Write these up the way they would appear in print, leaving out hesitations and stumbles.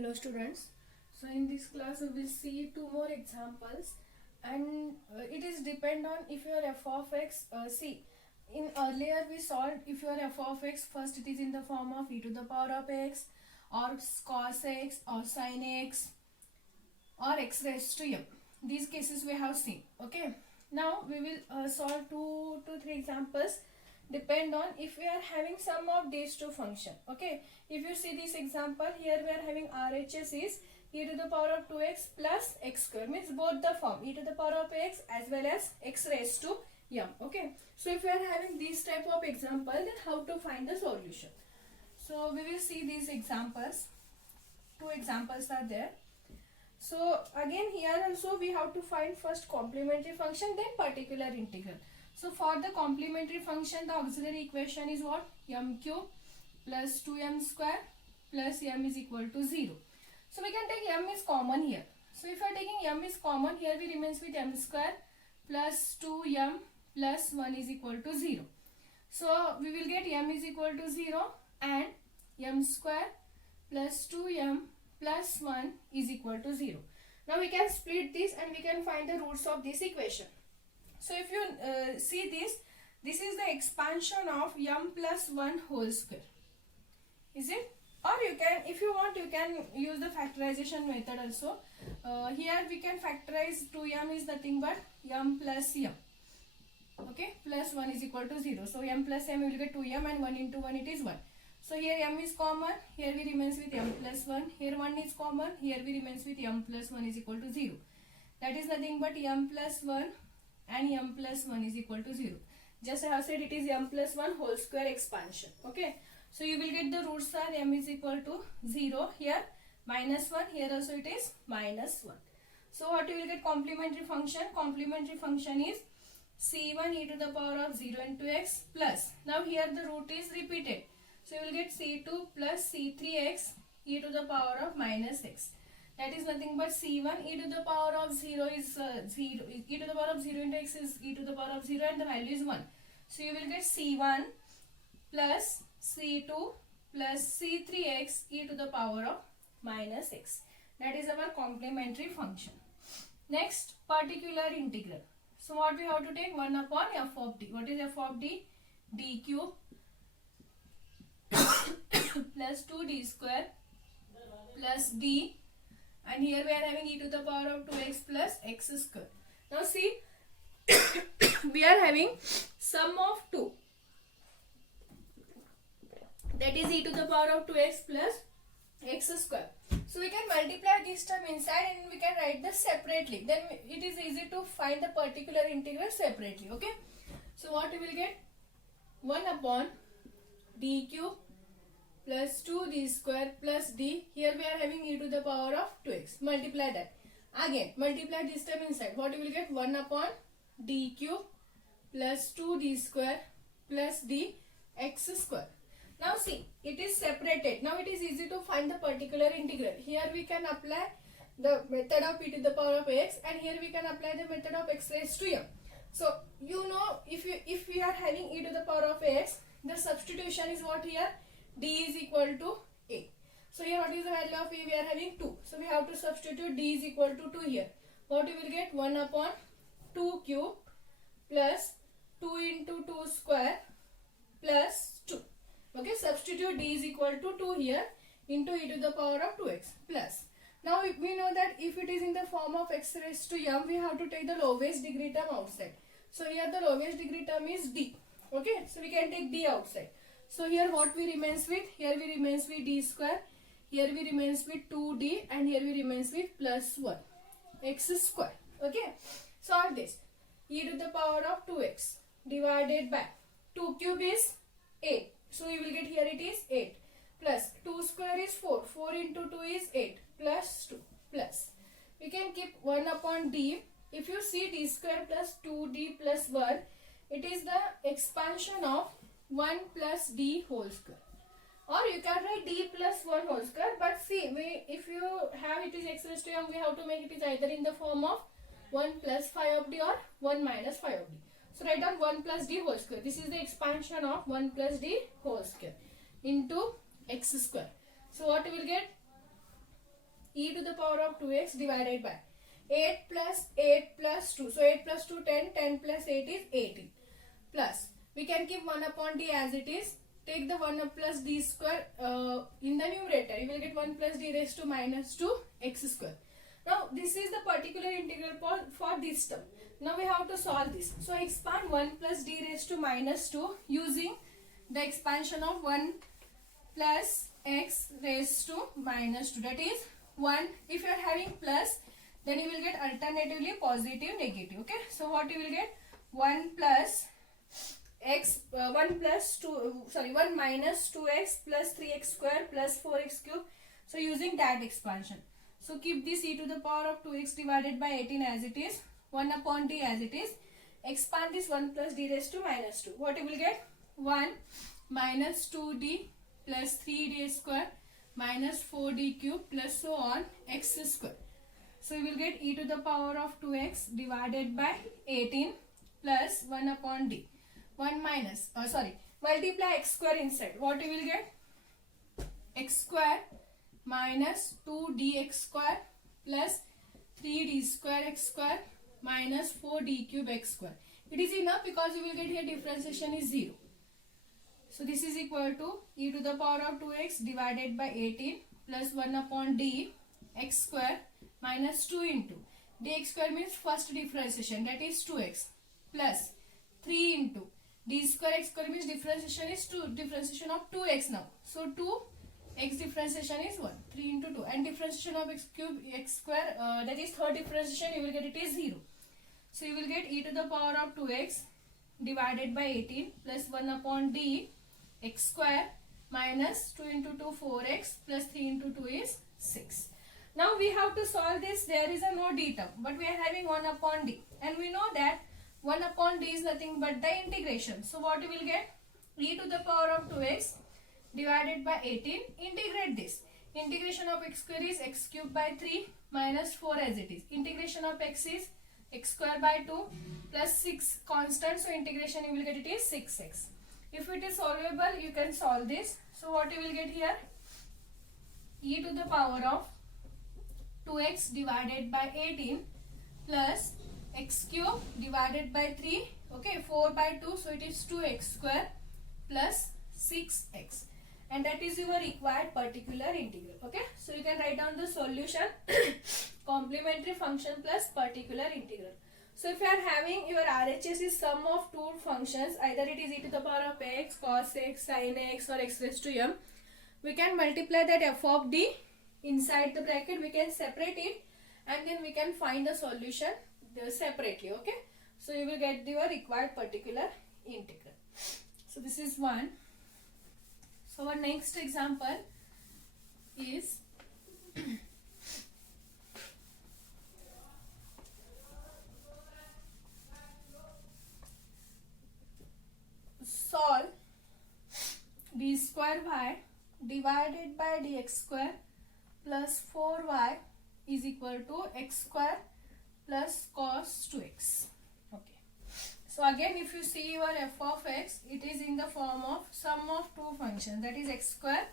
Hello students. So in this class we will see two more examples, and it is depend on if your f of x, see in earlier we solved if your f of x, first it is in the form of e to the power of x or cos x or sin x or x raised to m. These cases we have seen. Okay, now we will solve two to three examples depend on if we are having sum of these two function. Okay, if you see this example here, we are having RHS is e to the power of 2x plus x square, means both the form e to the power of x as well as x raised to m. Okay, so if we are having this type of example, then how to find the solution? So we will see these examples. Two examples are there. So again here also we have to find first complementary function, then particular integral. So for the complementary function, the auxiliary equation is what? M cube plus 2m square plus m is equal to 0. So we can take m is common here. So if I are taking m is common, here we remains with m square plus 2m plus 1 is equal to 0. So we will get m is equal to 0 and m square plus 2m plus 1 is equal to 0. Now we can split this and we can find the roots of this equation. So if you see this is the expansion of m plus 1 whole square. Is it? Or you can, if you want, you can use the factorization method also. Here we can factorize 2m is nothing but m plus m. Okay, plus 1 is equal to 0. So m plus m, we will get 2m and 1 into 1 it is 1. So here m is common, here we remains with m plus 1. Here 1 is common, here we remains with m plus 1 is equal to 0. That is nothing but m plus 1 and m plus 1 is equal to 0. Just I have said it is m plus 1 whole square expansion. Okay. So you will get the roots are m is equal to 0, here minus 1, here also it is minus 1. So what you will get complementary function? Complementary function is c1 e to the power of 0 into x plus, now here the root is repeated. So you will get c2 plus c3x e to the power of minus x. That is nothing but c1 e to the power of 0 is 0, e to the power of 0 into x is e to the power of 0 and the value is 1. So you will get c1 plus c2 plus c3x e to the power of minus x. That is our complementary function. Next, particular integral. So what we have to take? 1 upon f of d. What is f of d? D cube plus 2d square plus d, and here we are having e to the power of 2x plus x square. Now see, we are having sum of 2, that is e to the power of 2x plus x square. So we can multiply this term inside and we can write this separately. Then it is easy to find the particular integral separately. Okay. So what we will get? 1 upon d cube plus 2d square plus d. Here we are having e to the power of 2x. Multiply that. Again, multiply this term inside. What you will get? 1 upon d cube plus 2d square plus d x square. Now see, it is separated. Now it is easy to find the particular integral. Here we can apply the method of e to the power of x, and here we can apply the method of x raised to m. So you know, if we are having e to the power of x, the substitution is what here? D is equal to a. So here what is the value of a? We are having 2. So we have to substitute d is equal to 2 here. What we will get? 1 upon 2 cube plus 2 into 2 square plus 2. Okay, substitute d is equal to 2 here into e to the power of 2x plus. Now we know that if it is in the form of x raised to m, we have to take the lowest degree term outside. So here the lowest degree term is d. Okay, so we can take d outside. So here what we remains with? Here we remains with d square, here we remains with 2d, and here we remains with plus 1 x square. Okay, solve this. E to the power of 2x divided by 2 cube is 8. So you will get here it is 8 plus 2 square is 4. 4 into 2 is 8 plus 2 plus. We can keep 1 upon d. If you see d square plus 2d plus 1, it is the expansion of 1 plus d whole square. Or you can write d plus 1 whole square. But see, if you have it is x raised to m, we have to make it is either in the form of 1 plus 5 of d or 1 minus 5 of d. So write down 1 plus d whole square. This is the expansion of 1 plus d whole square into x square. So what we will get? e to the power of 2x divided by 8 plus 8 plus 2. So 8 plus 2 10, 10 plus 8 is 18. Plus we can keep 1 upon d as it is. Take the 1 up plus d square in the numerator. You will get 1 plus d raised to minus 2 x square. Now this is the particular integral for this term. Now we have to solve this. So expand 1 plus d raised to minus 2 using the expansion of 1 plus x raised to minus 2. That is 1. If you are having plus, then you will get alternatively positive, negative. Okay. So what you will get? 1 plus x 1 plus 2 1 minus 2x plus 3x square plus 4x cube. So using that expansion. So keep this e to the power of 2x divided by 18 as it is. 1 upon d as it is. Expand this 1 plus d raised to minus 2. What you will get? 1 minus 2d plus 3d square minus 4d cube plus so on x square. So you will get e to the power of 2x divided by 18 plus 1 upon d. 1 minus, multiply x square inside. What you will get? X square minus 2dx square plus 3d square x square minus 4d cube x square. It is enough because you will get here differentiation is 0. So this is equal to e to the power of 2x divided by 18 plus 1 upon d x square minus 2 into dx square means first differentiation, that is 2x, plus 3 into d square x square means differentiation is 2, differentiation of 2x now. So 2x differentiation is 1, 3 into 2, and differentiation of x cube x square, that is third differentiation, you will get it is 0. So you will get e to the power of 2x divided by 18 plus 1 upon d x square minus 2 into 2 4x plus 3 into 2 is 6. Now we have to solve this. There is a no d term, but we are having 1 upon d, and we know that 1 upon d is nothing but the integration. So what you will get? E to the power of 2x divided by 18. Integrate this. Integration of x square is x cube by 3 minus 4 as it is. Integration of x is x square by 2 plus 6 constant. So integration you will get it is 6x. If it is solvable, you can solve this. So what you will get here? E to the power of 2x divided by 18 plus x cube divided by 3, okay, 4 by 2, so it is 2x square plus 6x, and that is your required particular integral. Okay, so you can write down the solution complementary function plus particular integral. So if you are having your RHS is sum of two functions, either it is e to the power of x, cos x, sin x, or x raised to m, we can multiply that f of d inside the bracket, we can separate it, and then we can find the solution separately. Okay, so you will get your required particular integral. So this is one. So our next example is solve d square y divided by dx square plus 4y is equal to x square plus cos 2x. Okay. So again, if you see your f of x, it is in the form of sum of two functions, that is x square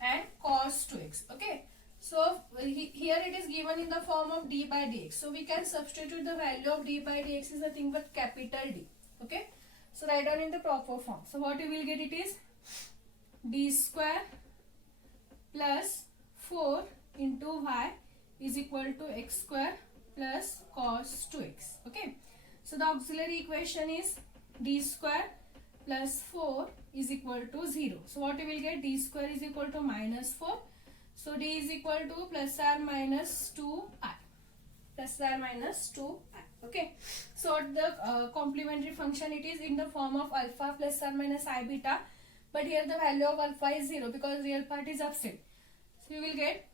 and cos 2x. Okay. So here it is given in the form of d by dx. So we can substitute the value of d by dx is nothing but capital D. Okay. So write down in the proper form. So what you will get, it is d square plus 4 into y is equal to x square plus cos 2x. Okay. So the auxiliary equation is d square plus 4 is equal to 0. So what you will get? D square is equal to minus 4. So d is equal to plus or minus 2i. Plus or minus 2i. Okay. So the complementary function, it is in the form of alpha plus or minus I beta. But here the value of alpha is 0 because real part is absent. So you will get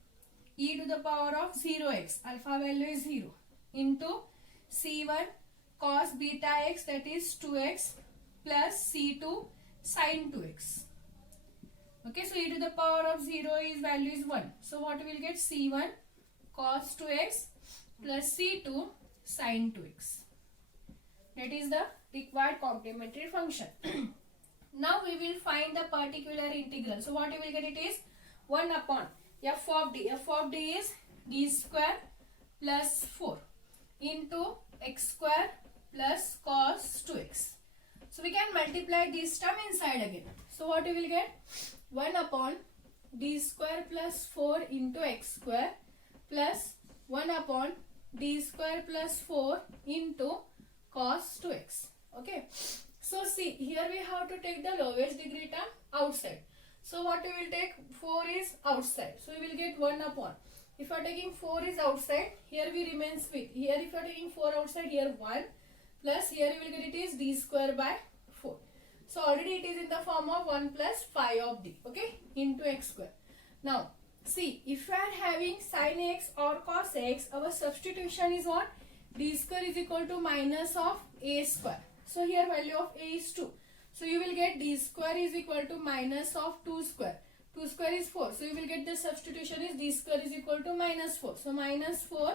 e to the power of 0x, alpha value is 0, into c1 cos beta x, that is 2x, plus c2 sin 2x. Okay, so e to the power of 0 is value is 1. So what we will get? c1 cos 2x plus c2 sin 2x. That is the required complementary function. Now we will find the particular integral. So what you will get, it is 1 upon f of d. F of d is d square plus 4 into x square plus cos 2x. So we can multiply this term inside again. So what we will get? 1 upon d square plus 4 into x square plus 1 upon d square plus 4 into cos 2x. Okay. So see, here we have to take the lowest degree term outside. So what we will take? 4 is outside. So we will get 1 upon. If you are taking 4 is outside, here we remains with. Here if you are taking 4 outside, here 1. Plus here you will get it is d square by 4. So already it is in the form of 1 plus 5 of d. Okay. Into x square. Now see, if you are having sin x or cos x, our substitution is what? D square is equal to minus of a square. So here value of a is 2. So you will get d square is equal to minus of 2 square. 2 square is 4. So you will get the substitution is d square is equal to minus 4. So minus 4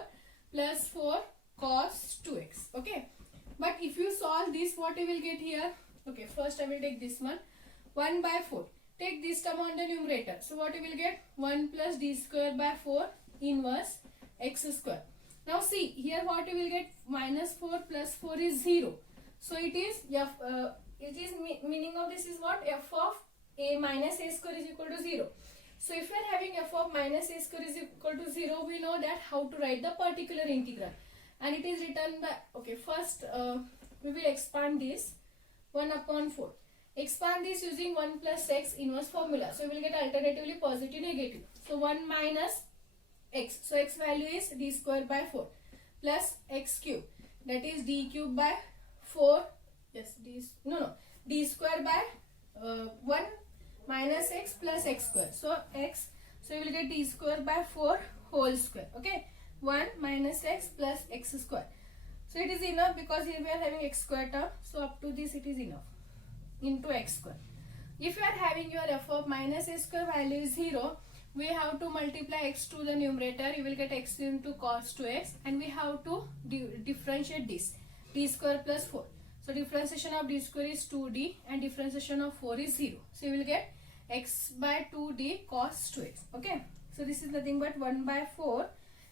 plus 4 cos 2x. Okay. But if you solve this, what you will get here? Okay, first I will take this one. 1 by 4. Take this term on the numerator. So what you will get? 1 plus d square by 4 inverse x square. Now see, here what you will get? Minus 4 plus 4 is 0. So it is meaning of this is what? F of a minus a square is equal to 0. So if we are having f of minus a square is equal to 0, we know that how to write the particular integral. And it is written by, okay, first we will expand this 1 upon 4. Expand this using 1 plus x inverse formula. So we will get alternatively positive negative. So 1 minus x. So x value is d square by 4 plus x cube. That is d cube by 4. Yes, d square by 1 minus x plus x square. So x. So you will get d square by 4 whole square. Okay. 1 minus x plus x square. So it is enough because here we are having x square term. So up to this it is enough. Into x square. If you are having your f of minus a square value is 0, we have to multiply x to the numerator. You will get x into cos 2x, and we have to differentiate this. D square plus 4. So differentiation of d square is 2d and differentiation of 4 is 0. So you will get x by 2d cos 2x. Okay. So this is nothing but 1 by 4.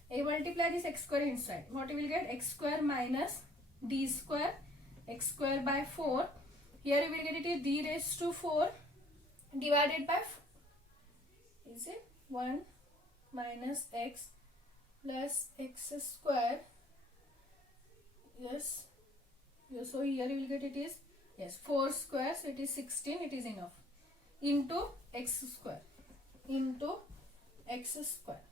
I multiply this x square inside. What you will get? X square minus d square x square by 4. Here you will get it is d raised to 4 divided by 4. Is it 1 minus x plus x square? Yes. So here you will get it is, yes, 4 square. So it is 16. It is enough. Into x square. Into x square.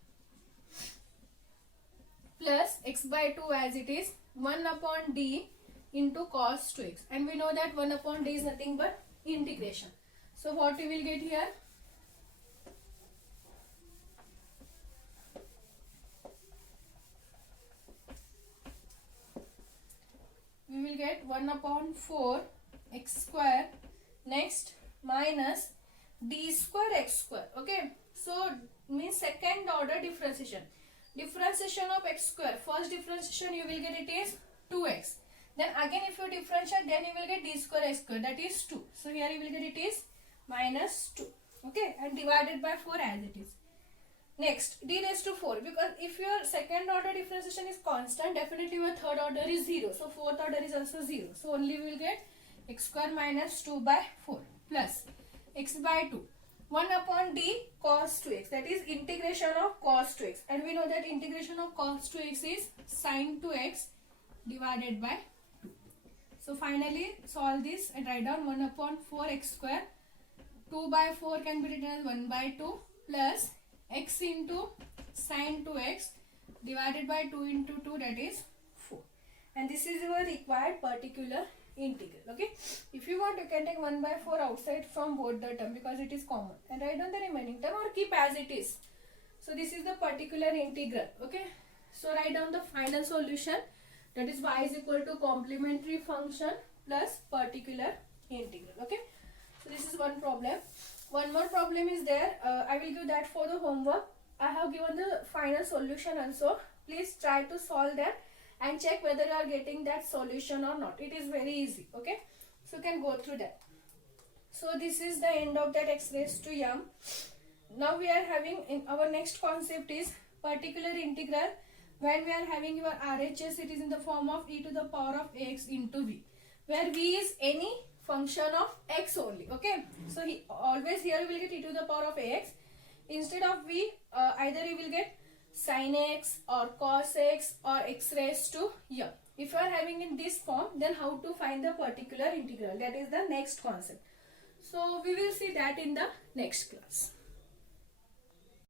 Plus x by 2 as it is 1 upon d into cos 2x. And we know that 1 upon d is nothing but integration. So what we will get here? We will get 1 upon 4 x square. Next minus d square x square. Okay. So means second order differentiation. Differentiation of x square. First differentiation you will get it is 2x. Then again if you differentiate, then you will get d square x square. That is 2. So here you will get it is minus 2. Okay. And divided by 4 as it is. Next, d raised to 4. Because if your second order differentiation is constant, definitely your third order is 0. So fourth order is also 0. So only we will get x square minus 2 by 4 plus x by 2. 1 upon d cos 2x. That is integration of cos 2x. And we know that integration of cos 2x is sin 2x divided by 2. So finally solve this and write down 1 upon 4x square. 2 by 4 can be written as 1 by 2 plus x into sin 2x divided by 2 into 2, that is 4. And this is your required particular integral. Okay. If you want, you can take 1 by 4 outside from both the term because it is common. And write down the remaining term or keep as it is. So this is the particular integral. Okay. So write down the final solution. That is y is equal to complementary function plus particular integral. Okay. So this is one problem. One more problem is there. I will give that for the homework. I have given the final solution also. Please try to solve that and check whether you are getting that solution or not. It is very easy. Okay. So you can go through that. So this is the end of that x raised to m. Now we are having in our next concept is particular integral, when we are having your RHS, it is in the form of e to the power of ax into v, where v is any function of x only. Okay, so always here you will get e to the power of ax. Instead of v, either you will get sin x or cos x or x raised to m. If you are having in this form, then how to find the particular integral? That is the next concept. So we will see that in the next class.